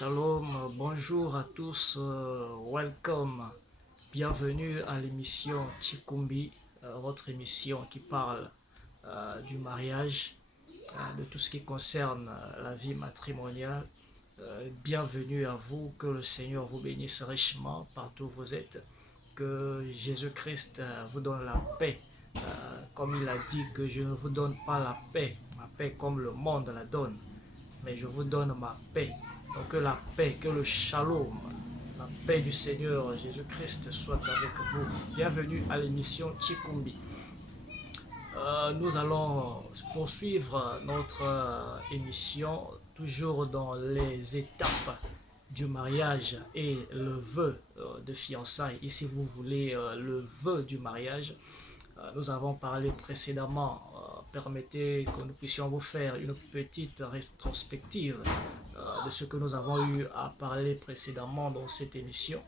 Shalom, bonjour à tous, welcome, bienvenue à l'émission Chikumbi, votre émission qui parle du mariage, de tout ce qui concerne la vie matrimoniale. Bienvenue à vous, que le Seigneur vous bénisse richement partout où vous êtes, que Jésus-Christ vous donne la paix, comme il a dit que je ne vous donne pas la paix, ma paix comme le monde la donne, mais je vous donne ma paix. Donc que la paix, que le shalom, la paix du Seigneur Jésus-Christ soit avec vous. Bienvenue à l'émission Chikumbi. Nous allons poursuivre notre émission toujours dans les étapes du mariage et le vœu de fiançailles. Ici, vous voulez le vœu du mariage. Nous avons parlé précédemment. Permettez que nous puissions vous faire une petite rétrospective de ce que nous avons eu à parler précédemment dans cette émission.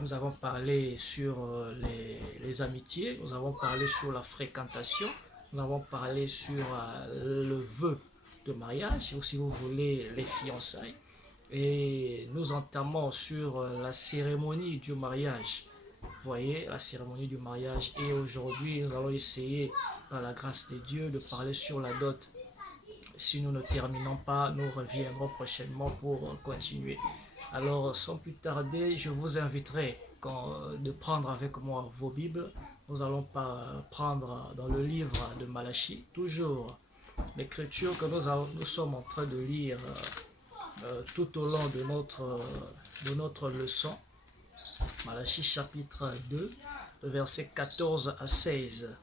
Nous avons parlé sur les amitiés, nous avons parlé sur la fréquentation, nous avons parlé sur le vœu de mariage, ou si vous voulez les fiançailles. Et nous entamons sur la cérémonie du mariage. Vous voyez, la cérémonie du mariage. Et aujourd'hui, nous allons essayer, par la grâce de Dieu, de parler sur la dot. Si nous ne terminons pas, nous reviendrons prochainement pour continuer. Alors, sans plus tarder, je vous inviterai de prendre avec moi vos Bibles. Nous allons prendre dans le livre de Malachie, toujours l'écriture que nous sommes en train de lire tout au long de notre leçon. Malachie chapitre 2, versets 14 à 16,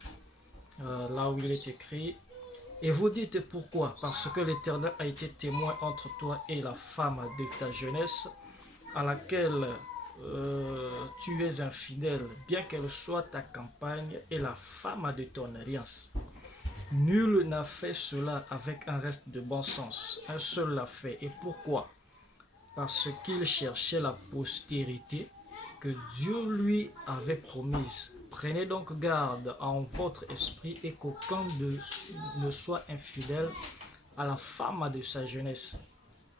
là où il est écrit: et vous dites pourquoi? Parce que l'Éternel a été témoin entre toi et la femme de ta jeunesse, à laquelle tu es infidèle, bien qu'elle soit ta compagne et la femme de ton alliance. Nul n'a fait cela avec un reste de bon sens, un seul l'a fait. Et pourquoi? Parce qu'il cherchait la postérité que Dieu lui avait promise. Prenez donc garde en votre esprit et qu'aucun ne soit infidèle à la femme de sa jeunesse,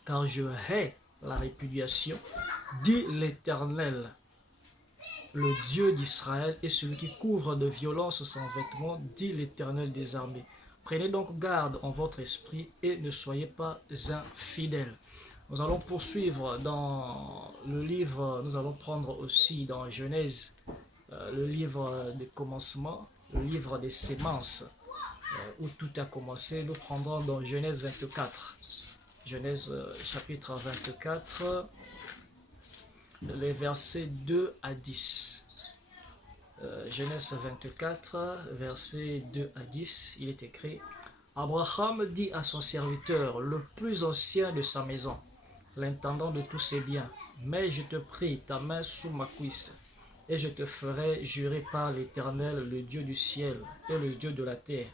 car je hais la répudiation, dit l'Éternel, le Dieu d'Israël, et celui qui couvre de violence son vêtement, dit l'Éternel des armées. Prenez donc garde en votre esprit et ne soyez pas infidèles. Nous allons poursuivre dans le livre, nous allons prendre aussi dans Genèse, le livre des commencements, le livre des sémences, où tout a commencé. Nous prendrons dans Genèse 24. Genèse chapitre 24, les versets 2 à 10. Genèse 24, versets 2 à 10, il est écrit: Abraham dit à son serviteur, le plus ancien de sa maison, l'intendant de tous ses biens: mais je te prie, ta main sous ma cuisse, et je te ferai jurer par l'Éternel, le Dieu du ciel et le Dieu de la terre,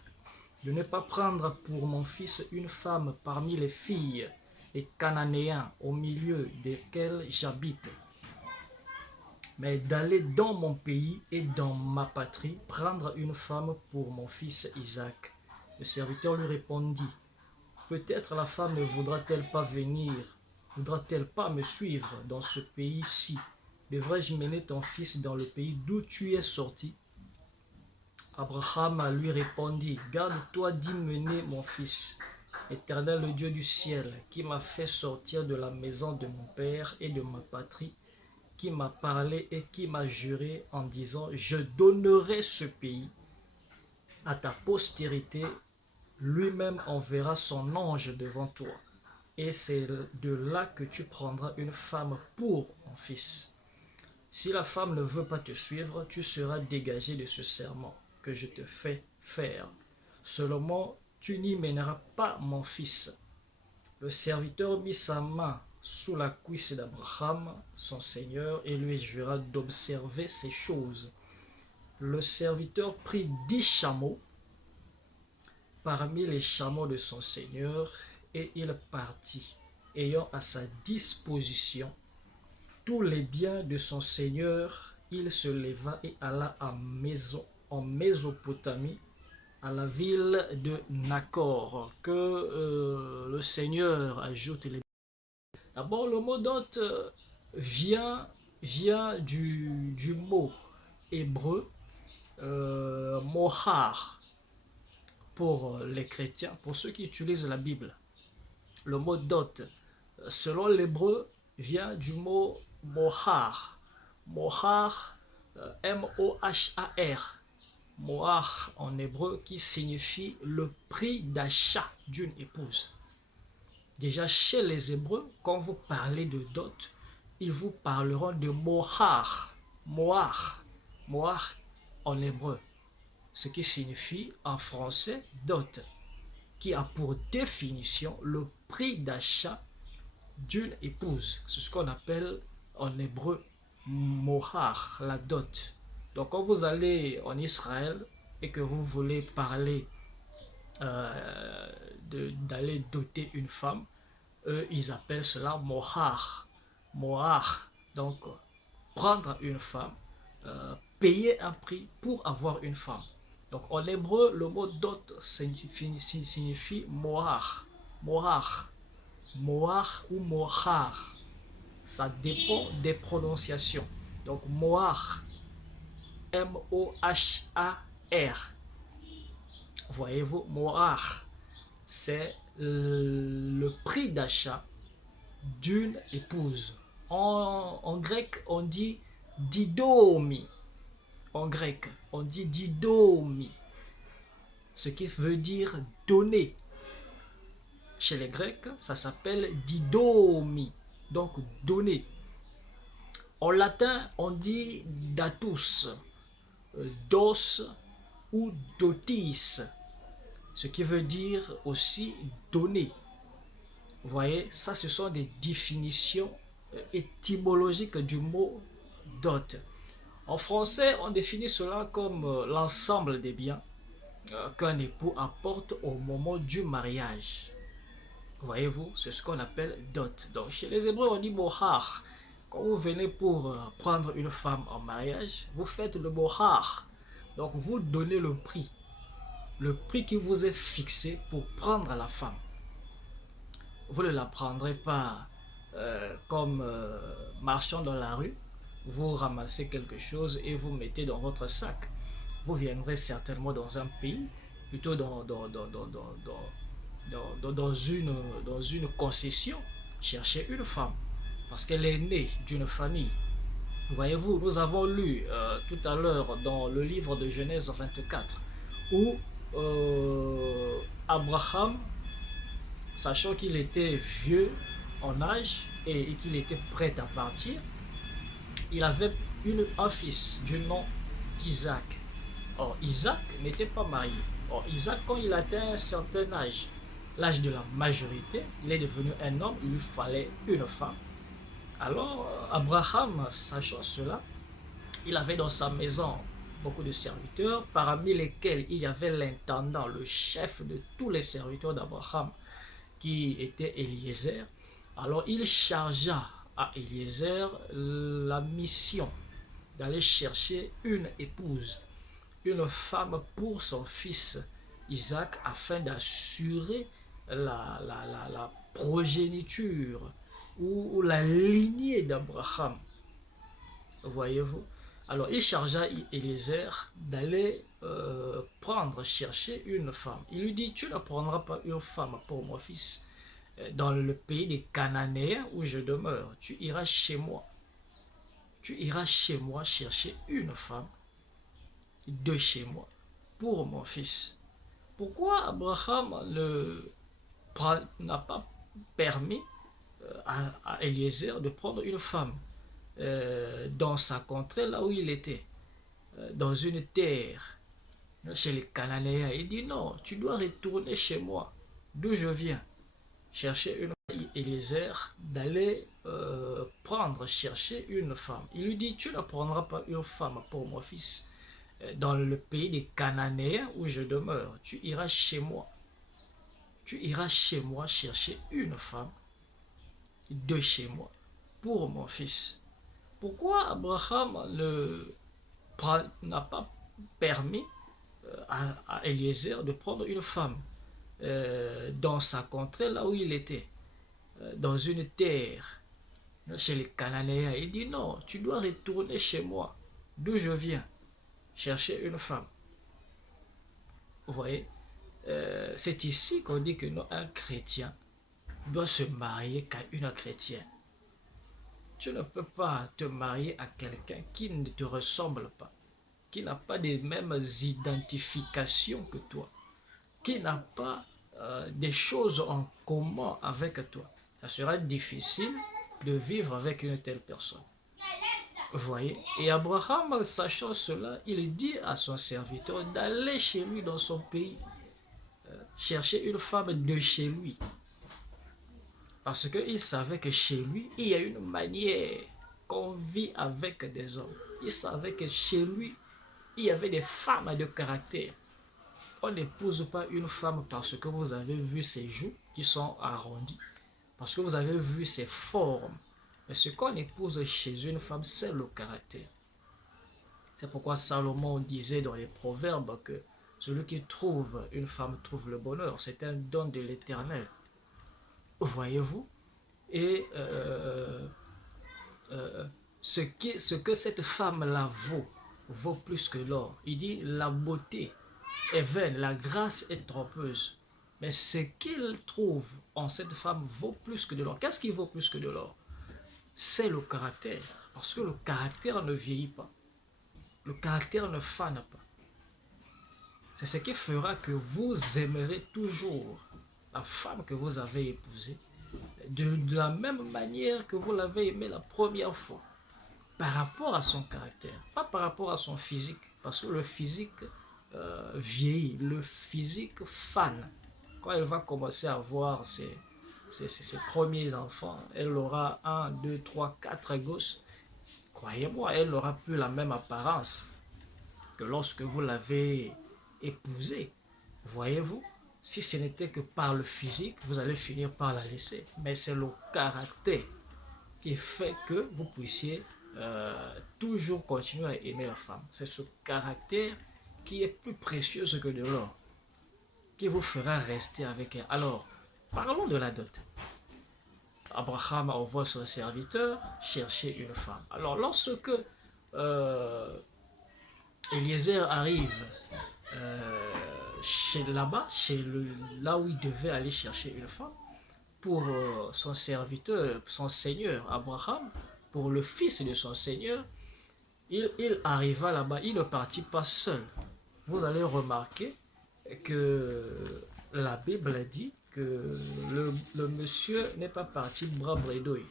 de ne pas prendre pour mon fils une femme parmi les filles des Cananéens au milieu desquels j'habite, mais d'aller dans mon pays et dans ma patrie prendre une femme pour mon fils Isaac. Le serviteur lui répondit: peut-être la femme ne voudra-t-elle pas venir, voudra-t-elle pas me suivre dans ce pays-ci? Devrais-je mener ton fils dans le pays d'où tu es sorti? Abraham lui répondit: garde-toi d'y mener mon fils. Éternel, le Dieu du ciel, qui m'a fait sortir de la maison de mon père et de ma patrie, qui m'a parlé et qui m'a juré en disant: je donnerai ce pays à ta postérité, lui-même enverra son ange devant toi, et c'est de là que tu prendras une femme pour mon fils. Si la femme ne veut pas te suivre, tu seras dégagé de ce serment que je te fais faire. Seulement, tu n'y mèneras pas mon fils. Le serviteur mit sa main sous la cuisse d'Abraham, son seigneur, et lui jura d'observer ces choses. Le serviteur prit 10 chameaux parmi les chameaux de son seigneur, et il partit, ayant à sa disposition tous les biens de son seigneur. Il se leva et alla en Mésopotamie, à la ville de Nacor. Que le Seigneur ajoute les D'abord, le mot dot vient du mot hébreu mohar pour les chrétiens, pour ceux qui utilisent la Bible. Le mot dot, selon l'hébreu, vient du mot mohar. Mohar, M-O-H-A-R. Mohar en hébreu qui signifie le prix d'achat d'une épouse. Déjà chez les Hébreux, quand vous parlez de dot, ils vous parleront de mohar, mohar, mohar en hébreu, ce qui signifie en français dot, qui a pour définition le prix d'achat d'une épouse. C'est ce qu'on appelle en hébreu mohar, la dot. Donc quand vous allez en Israël et que vous voulez parler d'aller doter une femme, eux ils appellent cela mohar. Mohar, donc prendre une femme, payer un prix pour avoir une femme. Donc en hébreu, le mot dot signifie mohar. Mohar. Mohar ou mohar. Ça dépend des prononciations. Donc mohar, M-O-H-A-R. Voyez-vous, mohar, c'est le prix d'achat d'une épouse. En grec, on dit didomi. En grec, on dit didomi, ce qui veut dire donner. Chez les Grecs, ça s'appelle didomi, donc donner. En latin, on dit datus, dos ou dotis, ce qui veut dire aussi donner. Vous voyez, ça ce sont des définitions étymologiques du mot dot. En français, on définit cela comme l'ensemble des biens qu'un époux apporte au moment du mariage. Voyez-vous, c'est ce qu'on appelle dot. Donc chez les Hébreux, on dit mohar. Quand vous venez pour prendre une femme en mariage, vous faites le mohar. Donc vous donnez le prix qui vous est fixé pour prendre la femme. Vous ne la prendrez pas comme marchant dans la rue. Vous ramassez quelque chose et vous mettez dans votre sac. Vous viendrez certainement dans un pays, plutôt dans une concession, chercher une femme, parce qu'elle est née d'une famille. Voyez-vous, nous avons lu tout à l'heure dans le livre de Genèse 24, où Abraham, sachant qu'il était vieux en âge et qu'il était prêt à partir, il avait un fils du nom d'Isaac. Or, Isaac n'était pas marié. Or, Isaac, quand il atteint un certain âge, l'âge de la majorité, il est devenu un homme, il lui fallait une femme. Alors, Abraham, sachant cela, il avait dans sa maison beaucoup de serviteurs, parmi lesquels il y avait l'intendant, le chef de tous les serviteurs d'Abraham, qui était Eliezer. Alors, il chargea à Eliezer la mission d'aller chercher une épouse, une femme pour son fils Isaac, afin d'assurer la progéniture ou la lignée d'Abraham. Voyez-vous? Alors il chargea Eliezer d'aller chercher une femme. Il lui dit, tu ne prendras pas une femme pour mon fils dans le pays des Cananéens où je demeure. Tu iras chez moi. Tu iras chez moi chercher une femme de chez moi pour mon fils. Pourquoi Abraham n'a pas permis à Eliezer de prendre une femme dans sa contrée, là où il était, dans une terre, chez les Cananéens? Il dit non, tu dois retourner chez moi, d'où je viens, chercher une femme. Eliezer d'aller chercher une femme. Il lui dit, tu ne prendras pas une femme pour mon fils dans le pays des Cananéens où je demeure. Tu iras chez moi. Tu iras chez moi chercher une femme de chez moi pour mon fils. Pourquoi Abraham n'a pas permis à Eliezer de prendre une femme dans sa contrée, là où il était, dans une terre, chez les Cananéens. Il dit non, tu dois retourner chez moi, d'où je viens, chercher une femme. Vous voyez, c'est ici qu'on dit que non, un chrétien doit se marier qu'à une chrétienne. Tu ne peux pas te marier à quelqu'un qui ne te ressemble pas, qui n'a pas les mêmes identifications que toi, qui n'a pas des choses en commun avec toi. Ça sera difficile de vivre avec une telle personne. Vous voyez? Et Abraham, sachant cela, il dit à son serviteur d'aller chez lui dans son pays, chercher une femme de chez lui. Parce qu'il savait que chez lui, il y a une manière qu'on vit avec des hommes. Il savait que chez lui, il y avait des femmes de caractère. On n'épouse pas une femme parce que vous avez vu ses joues qui sont arrondies, parce que vous avez vu ses formes. Mais ce qu'on épouse chez une femme, c'est le caractère. C'est pourquoi Salomon disait dans les proverbes que celui qui trouve une femme trouve le bonheur. C'est un don de l'Éternel. Voyez-vous? Et ce que cette femme-là vaut plus que l'or. Il dit la beauté est vaine, la grâce est trompeuse. Mais ce qu'il trouve en cette femme vaut plus que de l'or. Qu'est-ce qui vaut plus que de l'or? C'est le caractère. Parce que le caractère ne vieillit pas. Le caractère ne fane pas. C'est ce qui fera que vous aimerez toujours la femme que vous avez épousée de la même manière que vous l'avez aimée la première fois. Par rapport à son caractère, pas par rapport à son physique. Parce que le physique vieillit, le physique fane. Quand elle va commencer à voir ses premiers enfants, elle aura 1, 2, 3, 4 gosses. Croyez-moi, elle n'aura plus la même apparence que lorsque vous l'avez épousée. Voyez-vous, si ce n'était que par le physique, vous allez finir par la laisser. Mais c'est le caractère qui fait que vous puissiez toujours continuer à aimer la femme. C'est ce caractère qui est plus précieux que de l'or, qui vous fera rester avec elle. Alors, parlons de la dot. Abraham envoie son serviteur chercher une femme. Alors, lorsque Eliezer arrive là où il devait aller chercher une femme, pour son serviteur, son seigneur Abraham, pour le fils de son seigneur, il arriva là-bas, il ne partit pas seul. Vous allez remarquer que la Bible dit que le monsieur n'est pas parti bras bredouille.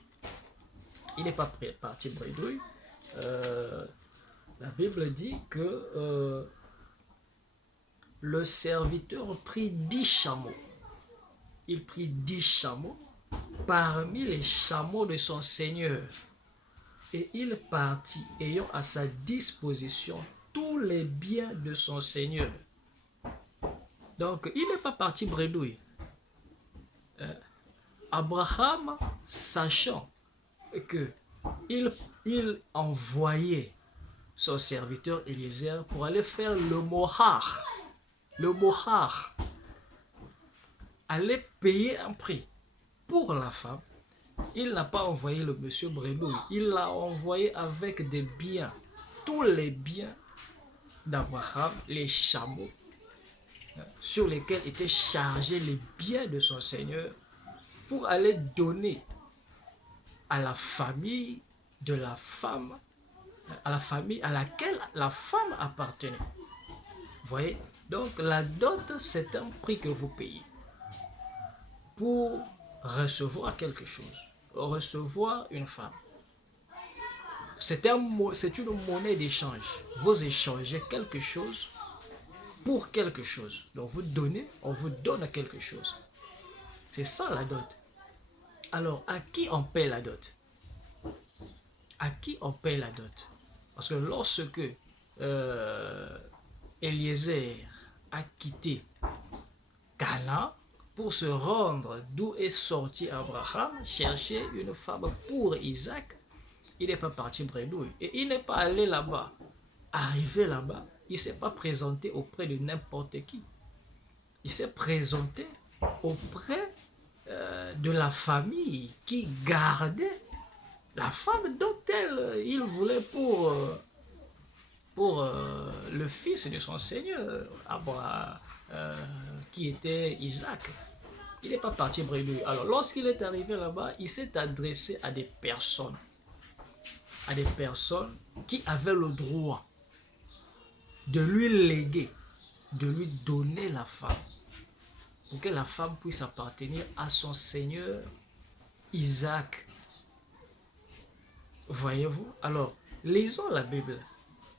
Il n'est pas parti bredouille. La Bible dit que le serviteur prit 10 chameaux. Il prit 10 chameaux parmi les chameaux de son seigneur. Et il partit ayant à sa disposition tous les biens de son seigneur. Donc, il n'est pas parti bredouille. Abraham, sachant que il envoyait son serviteur Eliezer pour aller faire le mohar. Le mohar. Aller payer un prix pour la femme. Il n'a pas envoyé le monsieur bredouille. Il l'a envoyé avec des biens. Tous les biens d'Abraham, les chameaux, sur lesquels étaient chargés les biens de son Seigneur, pour aller donner à la famille de la femme, à la famille à laquelle la femme appartenait. Vous voyez? Donc la dot, c'est un prix que vous payez pour recevoir quelque chose, recevoir une femme. C'est une monnaie d'échange. Vous échangez quelque chose pour quelque chose. Donc vous donnez, on vous donne quelque chose. C'est ça la dot. Alors, à qui on paie la dot? À qui on paie la dot? Parce que lorsque Eliezer a quitté Canaan pour se rendre d'où est sorti Abraham, chercher une femme pour Isaac, il n'est pas parti bredouille. Et il n'est pas allé là-bas. Arrivé là-bas, il ne s'est pas présenté auprès de n'importe qui. Il s'est présenté auprès de la famille qui gardait la femme dont il voulait pour le fils de son Seigneur, qui était Isaac. Il n'est pas parti brûler. Alors, lorsqu'il est arrivé là-bas, il s'est adressé à des personnes qui avaient le droit de lui léguer, de lui donner la femme, pour que la femme puisse appartenir à son Seigneur Isaac. Voyez-vous? Alors, lisons la Bible.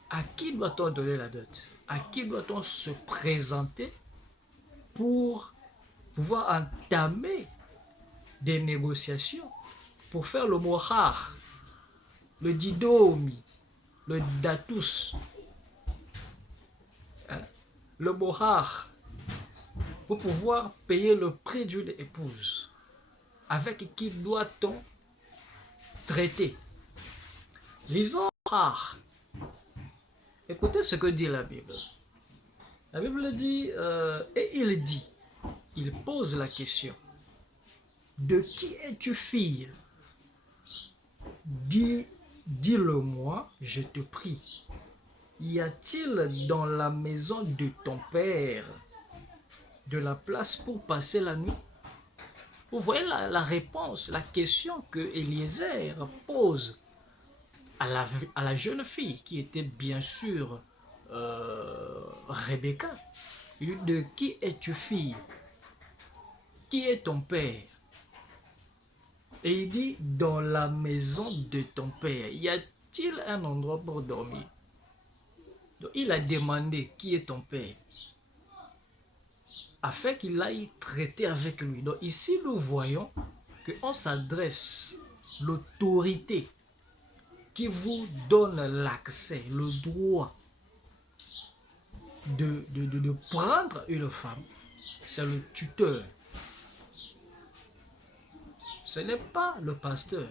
À qui doit-on donner la dot? À qui doit-on se présenter pour pouvoir entamer des négociations, pour faire le mohar, le didomi, le datus, hein, le mohar, pour pouvoir payer le prix d'une épouse? Avec qui doit-on traiter? Lisons mohar. Écoutez ce que dit la Bible. La Bible dit, il pose la question, de qui es-tu fille? Dis-le-moi, je te prie. Y a-t-il dans la maison de ton père de la place pour passer la nuit? Vous voyez la réponse, la question que Eliezer pose à la jeune fille qui était bien sûr Rebecca. Il lui dit, de qui es-tu fille? Qui est ton père? Et il dit, dans la maison de ton père, y a-t-il un endroit pour dormir? Donc, il a demandé, qui est ton père? Afin qu'il aille traiter avec lui. Donc ici, nous voyons qu'on s'adresse, l'autorité qui vous donne l'accès, le droit de prendre une femme, c'est le tuteur. Ce n'est pas le pasteur.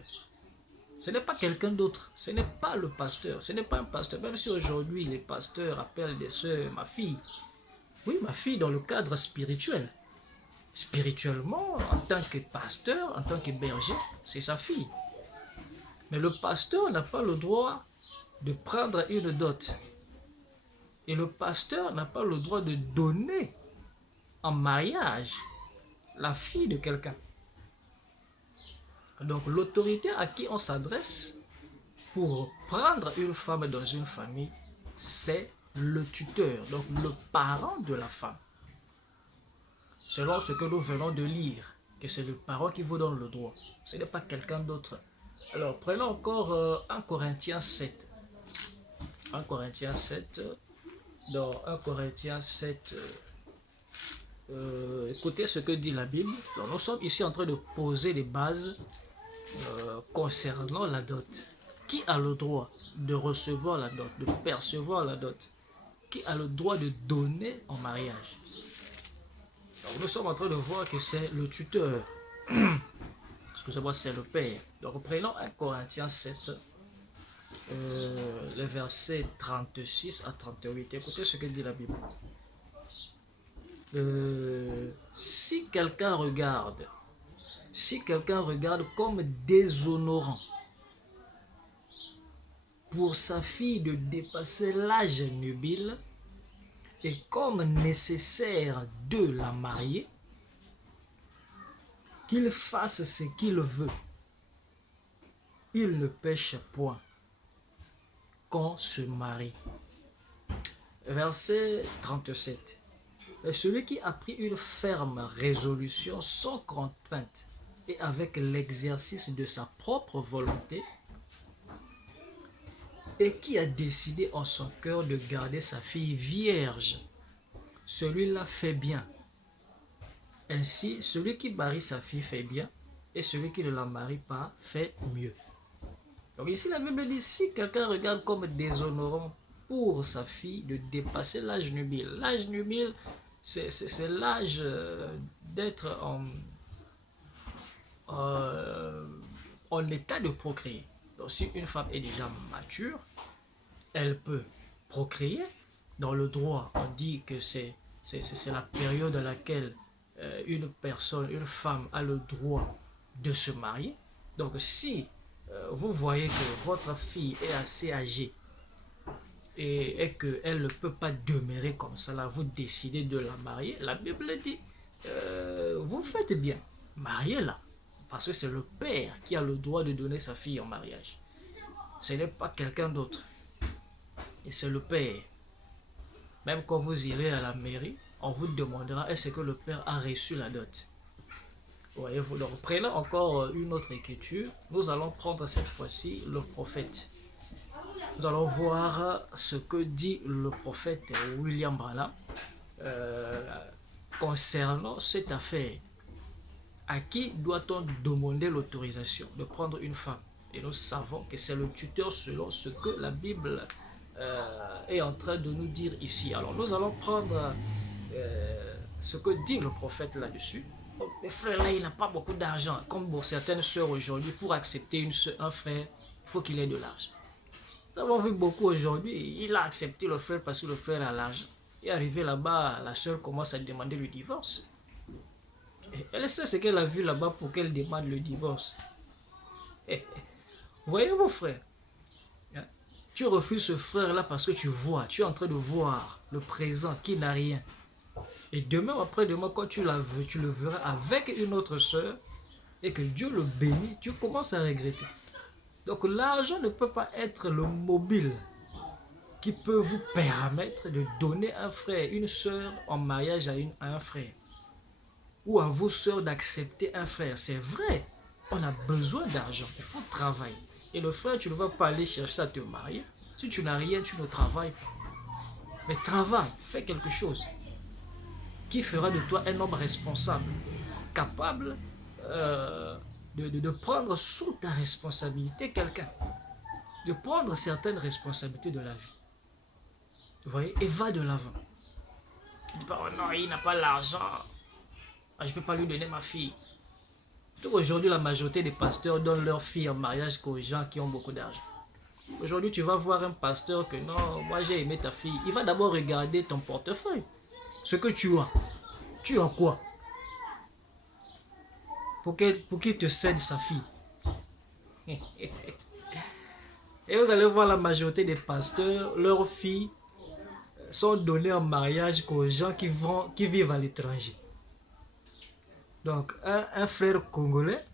Ce n'est pas quelqu'un d'autre. Ce n'est pas le pasteur. Ce n'est pas un pasteur. Même si aujourd'hui les pasteurs appellent des sœurs ma fille. Oui, ma fille dans le cadre spirituel. Spirituellement, en tant que pasteur, en tant que berger, c'est sa fille. Mais le pasteur n'a pas le droit de prendre une dot. Et le pasteur n'a pas le droit de donner en mariage la fille de quelqu'un. Donc l'autorité à qui on s'adresse pour prendre une femme dans une famille, c'est le tuteur, donc le parent de la femme. Selon ce que nous venons de lire, que c'est le parent qui vous donne le droit. Ce n'est pas quelqu'un d'autre. Alors prenons encore 1 Corinthiens 7. 1 Corinthiens 7. Dans 1 Corinthiens 7, écoutez ce que dit la Bible. Donc, nous sommes ici en train de poser les bases concernant la dot. Qui a le droit de recevoir la dot, de percevoir la dot? Qui a le droit de donner en mariage? Donc, nous sommes en train de voir que c'est le tuteur. Excusez-moi, c'est le père. Donc prenons 1 Corinthiens 7, les versets 36 à 38. Écoutez ce que dit la Bible. Si quelqu'un regarde comme déshonorant pour sa fille de dépasser l'âge nubile et comme nécessaire de la marier, qu'il fasse ce qu'il veut, il ne pêche point qu'on se marie. Verset 37. Et celui qui a pris une ferme résolution sans contrainte et avec l'exercice de sa propre volonté et qui a décidé en son cœur de garder sa fille vierge, celui-là fait bien. Ainsi, celui qui marie sa fille fait bien et celui qui ne la marie pas fait mieux. Donc ici, la Bible dit, si quelqu'un regarde comme déshonorant pour sa fille de dépasser l'âge nubile. L'âge nubile, c'est l'âge d'être en état de procréer. Donc si une femme est déjà mature, elle peut procréer. Dans le droit, on dit que c'est la période à laquelle une personne, une femme a le droit de se marier. Donc si vous voyez que votre fille est assez âgée et qu'elle ne peut pas demeurer comme ça, là, vous décidez de la marier, la Bible dit, vous faites bien, mariez-la. Parce que c'est le père qui a le droit de donner sa fille en mariage. Ce n'est pas quelqu'un d'autre. Et c'est le père. Même quand vous irez à la mairie, on vous demandera est-ce que le père a reçu la dot. Voyez-vous, donc prenons encore une autre écriture. Nous allons prendre cette fois-ci le prophète. Nous allons voir ce que dit le prophète William Branham concernant cette affaire. À qui doit-on demander l'autorisation de prendre une femme? Et nous savons que c'est le tuteur selon ce que la Bible est en train de nous dire ici. Alors nous allons prendre ce que dit le prophète là-dessus. Le frère là, il n'a pas beaucoup d'argent. Comme pour certaines sœurs aujourd'hui, pour accepter un frère, il faut qu'il ait de l'argent. Nous avons vu beaucoup aujourd'hui, il a accepté le frère parce que le frère a l'argent. Et arrivé là-bas, la sœur commence à demander le divorce. Et elle sait ce qu'elle a vu là-bas pour qu'elle demande le divorce. Voyez vos frères, tu refuses ce frère-là parce que tu vois, tu es en train de voir le présent qui n'a rien. Et demain, après-demain, quand tu le verras avec une autre sœur et que Dieu le bénit, tu commences à regretter. Donc l'argent ne peut pas être le mobile qui peut vous permettre de donner un frère, une sœur en mariage à un frère. Ou à vos sœurs d'accepter un frère. C'est vrai, on a besoin d'argent, il faut travailler. Et le frère, tu ne vas pas aller chercher à te marier. Si tu n'as rien, tu ne travailles pas. Mais travaille, fais quelque chose qui fera de toi un homme responsable, capable de prendre sous ta responsabilité quelqu'un, de prendre certaines responsabilités de la vie. Vous voyez, et va de l'avant. Tu dis pas, oh non, il n'a pas l'argent, je ne peux pas lui donner ma fille. Aujourd'hui, la majorité des pasteurs donnent leur fille en mariage qu'aux gens qui ont beaucoup d'argent. Aujourd'hui, tu vas voir un pasteur que non, moi j'ai aimé ta fille. Il va d'abord regarder ton portefeuille. Ce que tu as. Tu as quoi? Pour qu'il te cède sa fille. Et vous allez voir la majorité des pasteurs, leurs filles sont données en mariage qu'aux gens qui vivent à l'étranger. Donc, un frère congolais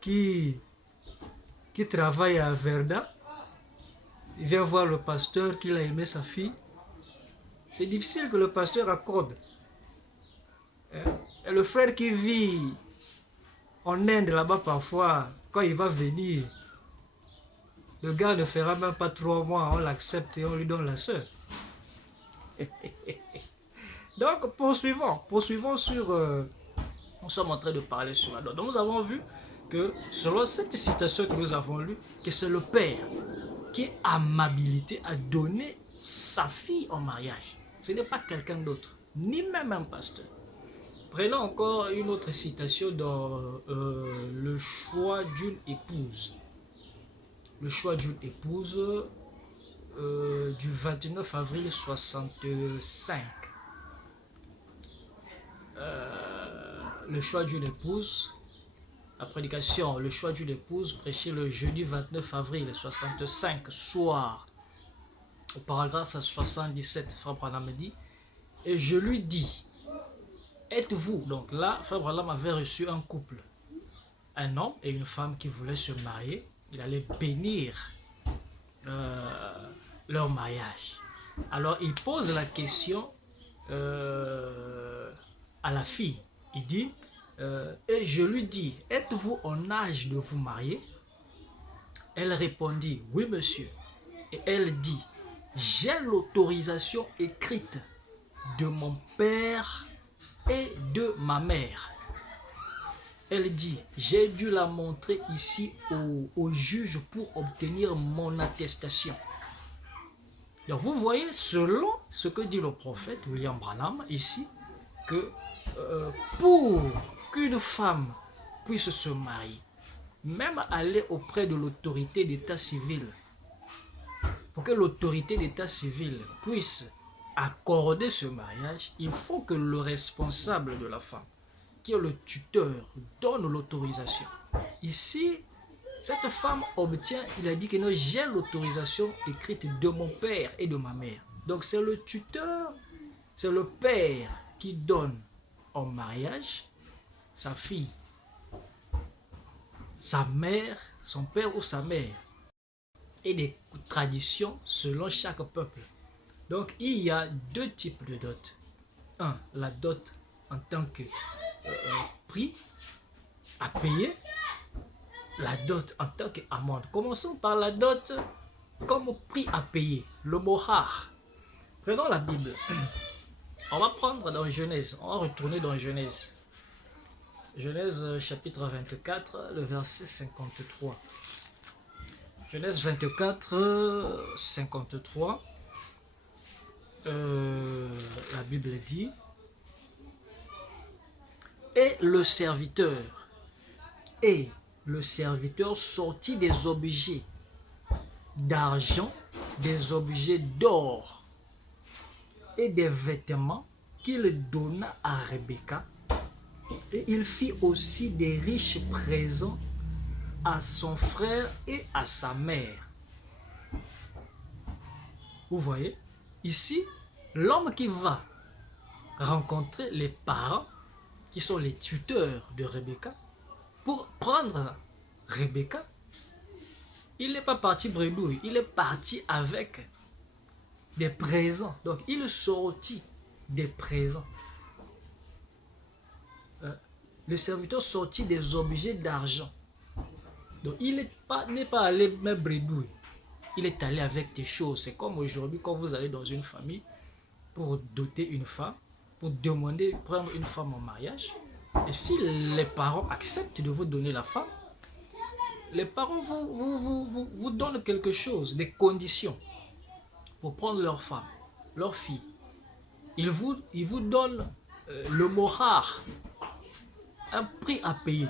qui travaille à Verdun, il vient voir le pasteur qu'il a aimé sa fille. C'est difficile que le pasteur accorde. Et le frère qui vit en Inde là-bas parfois, quand il va venir, le gars ne fera même pas 3 mois, on l'accepte et on lui donne la sœur. Donc, poursuivons sur... nous sommes en train de parler sur la dot. Donc, nous avons vu que, selon cette citation que nous avons lue, que c'est le père qui a amabilité à donner sa fille en mariage. Ce n'est pas quelqu'un d'autre, ni même un pasteur. Prenons encore une autre citation dans le choix d'une épouse. Le choix d'une épouse du 29 avril 65. Le choix d'une épouse, la prédication, le choix d'une épouse, prêché le jeudi 29 avril 65 soir, au paragraphe 77, Frère Branham dit, et je lui dis, êtes-vous, donc là, Frère Branham avait reçu un couple, un homme et une femme qui voulaient se marier, il allait bénir leur mariage. Alors il pose la question à la fille, il dit, et je lui dis, êtes-vous en âge de vous marier? Elle répondit, oui monsieur. Et elle dit, j'ai l'autorisation écrite de mon père et de ma mère. Elle dit, j'ai dû la montrer ici au juge pour obtenir mon attestation. Donc vous voyez, selon ce que dit le prophète William Branham ici, que pour qu'une femme puisse se marier, même aller auprès de l'autorité d'état civil, pour que l'autorité d'état civil puisse accorder ce mariage, il faut que le responsable de la femme, qui est le tuteur, donne l'autorisation. Ici, cette femme obtient, il a dit que non, j'ai l'autorisation écrite de mon père et de ma mère. Donc c'est le tuteur, c'est le père qui donne en mariage sa fille, sa mère, son père ou sa mère, et des traditions selon chaque peuple. Donc il y a deux types de dot. Un, la dot en tant que prix à payer, la dot en tant qu'amende. Commençons par la dot comme prix à payer, le mohar. Prenons la Bible. On va prendre dans Genèse, on va retourner dans Genèse. Genèse chapitre 24, le verset 53. Genèse 24, 53. La Bible dit: et le serviteur sortit des objets d'argent, des objets d'or et des vêtements qu'il donna à Rebecca, et il fit aussi des riches présents à son frère et à sa mère. Vous voyez, ici, l'homme qui va rencontrer les parents, qui sont les tuteurs de Rebecca, pour prendre Rebecca, il n'est pas parti bredouille, il est parti avec des présents. Donc, il sortit des présents. Le serviteur sortit des objets d'argent. Donc, il n'est pas allé même bredouille. Il est allé avec des choses. C'est comme aujourd'hui, quand vous allez dans une famille pour doter une femme, pour demander, prendre une femme en mariage. Et si les parents acceptent de vous donner la femme, les parents vous donnent quelque chose, des conditions pour prendre leur femme, leur fille. Ils vous donnent le mohar, un prix à payer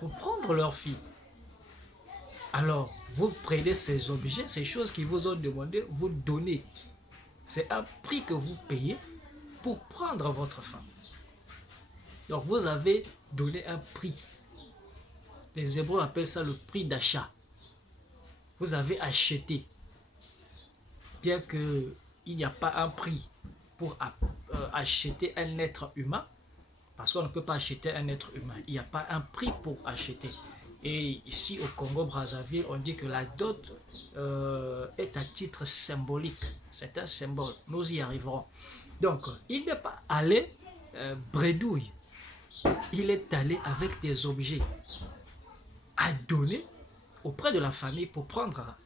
pour prendre leur fille. Alors, vous prenez ces objets, ces choses qu'ils vous ont demandé, vous donnez. C'est un prix que vous payez pour prendre votre femme. Donc, vous avez donné un prix. Les Hébreux appellent ça le prix d'achat. Vous avez acheté. Bien qu'il n'y a pas un prix pour acheter un être humain, parce qu'on ne peut pas acheter un être humain. Il n'y a pas un prix pour acheter. Et ici au Congo-Brazzaville, on dit que la dot est à titre symbolique. C'est un symbole. Nous y arriverons. Donc, il n'est pas allé bredouille. Il est allé avec des objets à donner auprès de la famille pour prendre